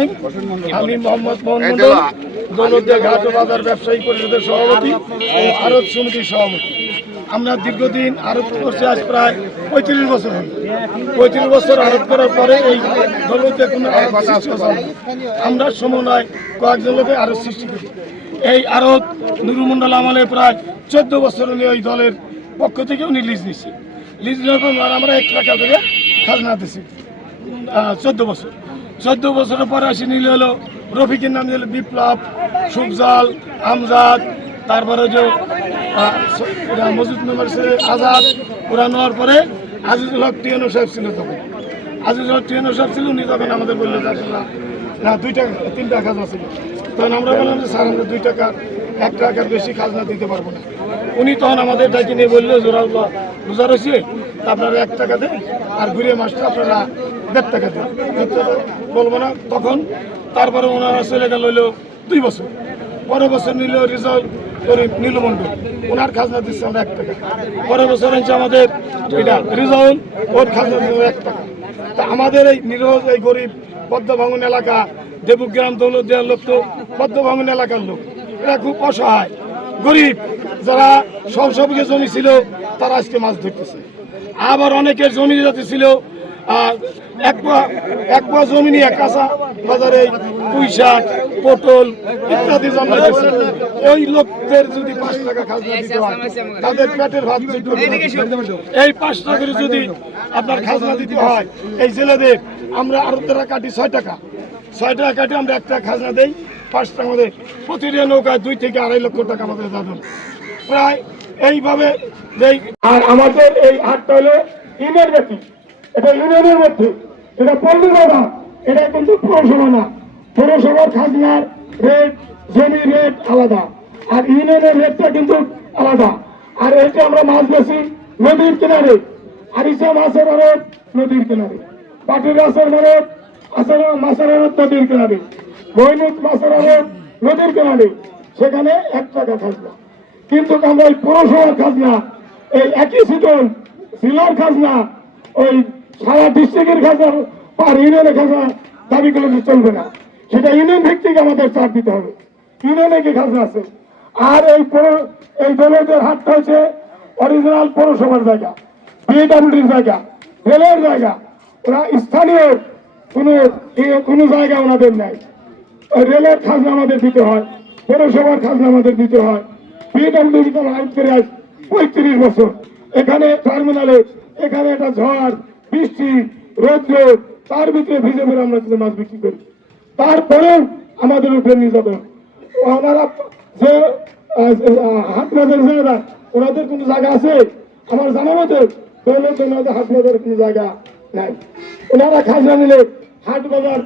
রাহিম। আমি মোহাম্মদ মোহন মন্ডল, দৌলতদিয়া ঘাট ও বাজার ব্যবসায়ী পরিষদের সভাপতি ও আড়ত সমিতির সভাপতি। আমরা দীর্ঘদিন আড়ত করছি, আজ প্রায় 35 বছর হল। 35 বছর আড়ত করার পরে এই দৌলতদিয়া কোনো আমরা সমন্বয় কয়েকজন লোকে আড়ত সৃষ্টি করি। এই আড়ত নুরু মন্ডল আমলে প্রায় 14 বছর নিয়ে ওই দলের পক্ষ থেকে উনি লিজ নিচ্ছি। লিজ নেওয়ার পর আমরা 1 টাকা করে খাজনা দিচ্ছি 14 বছরের পরে আসি নিলে হলো রফিকের নাম দিল বিপ্লব, সুফজাল, আমজাদ, তারপরে যে মজুদ নম্বর আজাদ। ওরা নেওয়ার পরে আজিজুল হক টিএনও সাহেব ছিল তখন। আজিজুল হক টিএনও সাহেব ছিল, উনি তখন আমাদের বললো না 2 টাকা 3 টাকা খাজনা ছিল। তখন আমরা বললাম যে স্যার আমরা 2 টাকা 1 টাকার বেশি খাজনা দিতে পারবো না। উনি তখন আমাদের ডাকি নিয়ে বললো রোজা রয়েছে আপনারা 1 টাকা দেন, আর ঘুরিয়ে মাসটা আপনারা 1.5 টাকা দেন, বলবো না তখন। তারপরে ওনারা চলে গেল হইলো 2 বছর। পরের বছর নিল রিজাল্ট করে নীলমন্ডল, ওনার খাজনা দিচ্ছে আমরা 1 টাকা। পরের বছর হচ্ছে আমাদের এটা রিজাল্ট, ওর খাজনা দিচ্ছে 1 টাকা। তা আমাদের এই নিরহ এই গরিব পদ্মভাঙন এলাকা, দেবগ্রাম দৌলতদিয়ার লোক তো পদ্মভাঙন এলাকার লোক, এরা খুব অসহায় গরিব, যারা সবকে জমি ছিল তারা আজকে মাছ ধরতেছে। আবার অনেকের জমি যাতে ছিল 1 পোয়া জমি নিয়ে কাঁচা বাজারে পুঁইশাক, পটল ইত্যাদি জন্মাইতেছে। ওই লোকদের যদি 5 টাকা খাজনা দিতে হয়, তাদের পেটের ভাত এই 5 টাকা করে যদি আপনার খাজনা দিতে হয়, এই জেলেদের আমরা আড়তরা কাটি 6 টাকা কাটি, আমরা 1 টাকা খাজনা দেই। 5 টাকা আমাদের প্রতিটা নৌকায় 2 থেকে 2.5 লক্ষ টাকা আমাদের দাদন প্রায় এইভাবে দেই। আর আমাদের এই হাটটা হলো ইউনিয়ন ব্যক্তি, এটা ইউনিয়নের মধ্যে, এটা পল্লীবাধা, এটা কিন্তু পৌরসভা না। পৌরসভার খাজনার রেট, জমির রেট আলাদা, আর ইউনিয়নের রেটটা কিন্তু আলাদা। আর এইটা আমরা মাছ বেশি নদীর কিনারে, আরিসা মাছের আড়ত নদীর কিনারে, পাটি গাছের আড়ত মাছের আড়ত নদীর কিনারে, মৈনুক মাছের আড়ত নদীর কিনারে, সেখানে 1 টাকা খাজনা। কিন্তু আমরা ওই পৌরসভার খাজনা, এই একই শীতল জেলার খাজনা, ওই সারা ডিস্ট্রিক্টের খাজনা পার ইউনিয়নের খাজনা দাবি করলে চলবে না। সেটা ইউনিয়ন ভিত্তিক আমাদের চাপ দিতে হবে, ইউনিয়নে কি খাজনা আছে। আর এই দৌলতের হাটটা হচ্ছে অরিজিনাল পৌরসভার জায়গা, বিএডব্লিউডির জায়গা, রেলের জায়গা। ওরা স্থানীয় কোনো জায়গা ওনাদের নেই। রেলের খাজনা আমাদের দিতে হয়, পৌরসভার খাজনা আমাদের দিতে হয়। বিএডব্লিউডি আইন করে আজ 35 বছর। এখানে টার্মিনালে এখানে একটা ঝড় বৃষ্টি রৌদ্র, তার ভিতরে ভিজে পড়ে আমরা কিন্তু মাছ বিক্রি করি। তারপরেও আমাদের উপরে নির্যাতন। ওনারা যে হাট বাজার জায়গা, ওনাদের কোনো জায়গা আছে আমার জানা মতে দৌলতদিয়া হাট বাজারের কোনো জায়গা নাই। ওনারা খাজনা নিলে হাট বাজার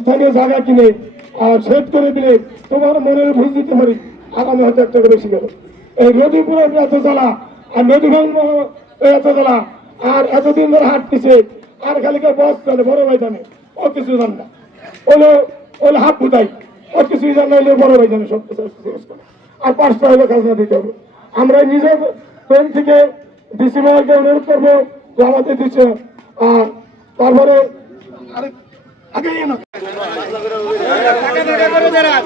স্থানীয় জায়গা কিনে আর সেট করে দিলে তোমার মনের ভুল দিতে পারি, আগামী হয়তো 1 টাকা বেশি গেল। এই নদীপুরের এত জ্বালা, আর নদী এত জ্বালা, আর এতদিন ধরে হাট দিছে, আর খালিকে বস জানে, বড় ভাই জানে, ও কিছু জান না, ওলে হাত বুঝাই, ও কিছুই জানে, বড় ভাই জানে সব কিছু। আর 5 টাকা হলে খাজনা দিতে হবে। আমরা নিজের ট্রেন থেকে ডিসি মহলকে অনুরোধ করবো যে আমাদের দিচ্ছে। তারপরে আগে না ফাঁকা ফাঁকা করে দাঁড়ান,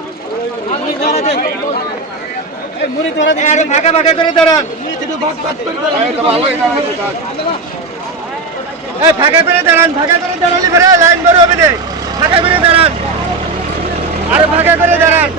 ফাঁকা করে দাঁড়ান, ফাঁকা করে দাঁড়ালে ফেরে লাইন বড় হবে না। ফাঁকা করে দাঁড়ান, আরো ফাঁকা করে দাঁড়ান।